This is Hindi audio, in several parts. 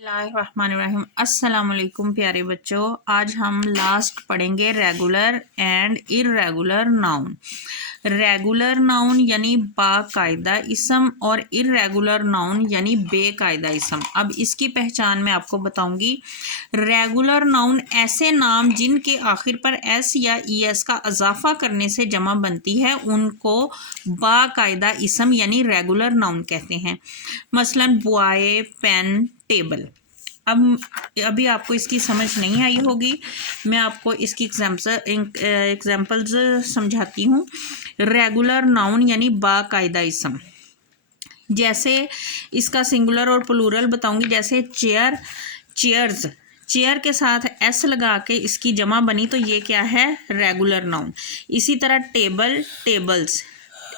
बिस्मिल्लाहिर्रहमानिर्रहीम। अस्सलाम वालेकुम प्यारे बच्चों, आज हम लास्ट पढ़ेंगे regular and irregular noun. Regular noun यानी बाकायदा इसम और इर्रेगुलर नाउन यानी बेकायदा इसम। अब इसकी पहचान मैं आपको बताऊंगी। रेगुलर नाउन ऐसे नाम जिनके आखिर पर एस या ईएस का इजाफा करने से जमा बनती है उनको बाकायदा इसम यानी रेगुलर नाउन कहते हैं। मसलन बॉय, पेन, टेबल। अब अभी आपको इसकी समझ नहीं आई होगी, मैं आपको इसकी एग्जाम्पल्स समझाती हूँ। रेगुलर नाउन यानी बाकायदा इसम, जैसे इसका सिंगुलर और प्लूरल बताऊंगी। जैसे चेयर, चेयर्स। चेयर के साथ एस लगा के इसकी जमा बनी तो ये क्या है? Regular noun. इसी तरह टेबल, टेबल्स,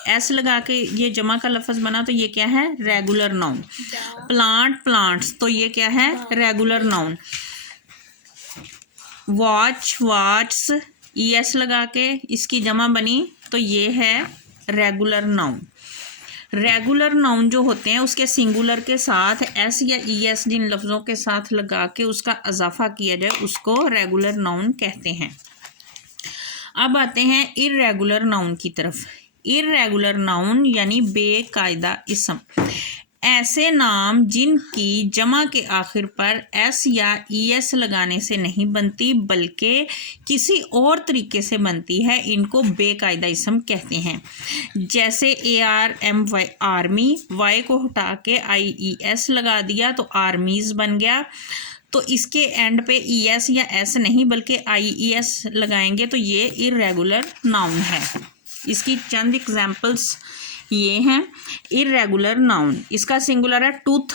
एस लगा के ये जमा का लफ्ज़ बना तो ये क्या है? Regular noun. प्लांट, प्लांट्स, तो ये क्या है? Regular noun. Watch, watches, ES लगा के इसकी जमा बनी तो ये है रेगुलर नाउन। रेगुलर नाउन जो होते हैं उसके सिंगुलर के साथ एस या ईएस जिन लफ्ज़ों के साथ लगा के उसका इजाफा किया जाए उसको रेगुलर नाउन कहते हैं। अब आते हैं इर्रेगुलर नाउन की तरफ। इर्रेगुलर नाउन यानी बेकायदा इसम, ऐसे नाम जिनकी जमा के आखिर पर एस या ईएस लगाने से नहीं बनती बल्कि किसी और तरीके से बनती है, इनको बेकायदा इसम कहते हैं। जैसे ARMY, आर्मी, वाई को हटा के IES लगा दिया तो आर्मीज़ बन गया। तो इसके एंड पे ES या S नहीं बल्कि IES लगाएंगे तो ये इर्रेगुलर नाउन है। इसकी चंद एग्जाम्पल्स ये हैं। इर्रेगुलर नाउन, इसका सिंगुलर है टूथ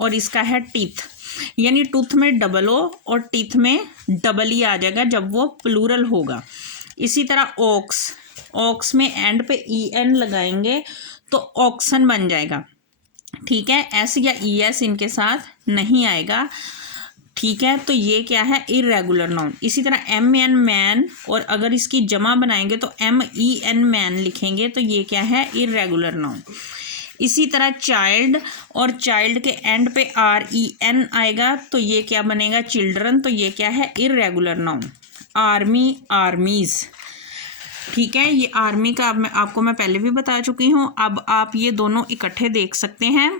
और इसका है टीथ, यानी टूथ में डबल ओ और टीथ में डबल ई आ जाएगा जब वो प्लूरल होगा। इसी तरह ऑक्स, ऑक्स में एंड पे EN लगाएंगे तो ऑक्सन बन जाएगा। ठीक है, एस या ES इनके साथ नहीं आएगा। ठीक है, तो ये क्या है? Irregular noun. इसी तरह MN मैन, और अगर इसकी जमा बनाएंगे तो MEN मैन लिखेंगे तो ये क्या है? Irregular noun. इसी तरह चाइल्ड, और चाइल्ड के एंड पे REN आएगा तो ये क्या बनेगा? चिल्ड्रन, तो ये क्या है? Irregular noun. Army, armies. ठीक है, ये आर्मी का आपको मैं पहले भी बता चुकी हूँ। अब आप ये दोनों इकट्ठे देख सकते हैं।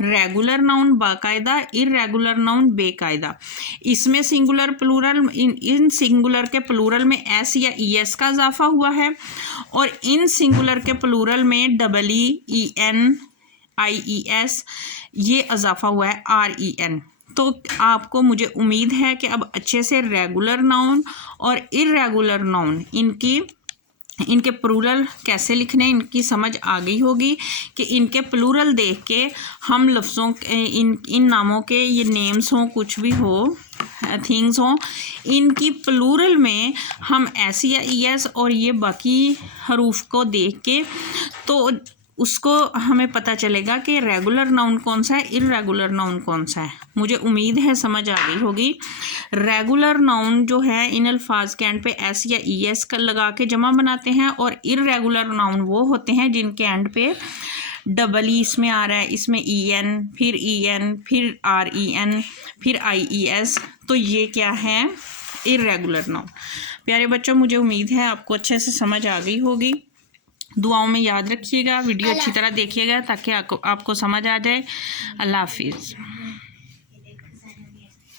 रेगुलर नाउन बाकायदा, इर्रेगुलर नाउन बेकायदा। इसमें सिंगुलर प्लूरल, इन सिंगुलर के प्लूरल में एस या ES का इजाफा हुआ है और इन सिंगुलर के प्लूरल में EEN IES ये इजाफा हुआ है REN। तो आपको मुझे उम्मीद है कि अब अच्छे से रेगुलर नाउन और इर्रेगुलर नाउन इनके प्लूरल कैसे लिखने इनकी समझ आ गई होगी कि इनके प्लूरल देख के हम लफ्ज़ों इन नामों के, ये नेम्स हों, कुछ भी हो, थिंग्स हों, इनकी प्लूरल में हम एस या ES और ये बाकी हरूफ को देख के तो उसको हमें पता चलेगा कि रेगुलर नाउन कौन सा है, इर्रेगुलर नाउन कौन सा है। मुझे उम्मीद है समझ आ गई होगी। रेगुलर नाउन जो है इन अल्फाज के एंड पे एस या ES का लगा के जमा बनाते हैं और इर्रेगुलर नाउन वो होते हैं जिनके एंड पे डबल ई इसमें आ रहा है, इसमें EN, फिर EN, फिर REN, फिर IES, तो ये क्या है? Irregular noun. प्यारे बच्चों, मुझे उम्मीद है आपको अच्छे से समझ आ गई होगी। दुआओं में याद रखिएगा, वीडियो अच्छी तरह देखिएगा ताकि आपको समझ आ जाए। अल्लाह हाफिज़।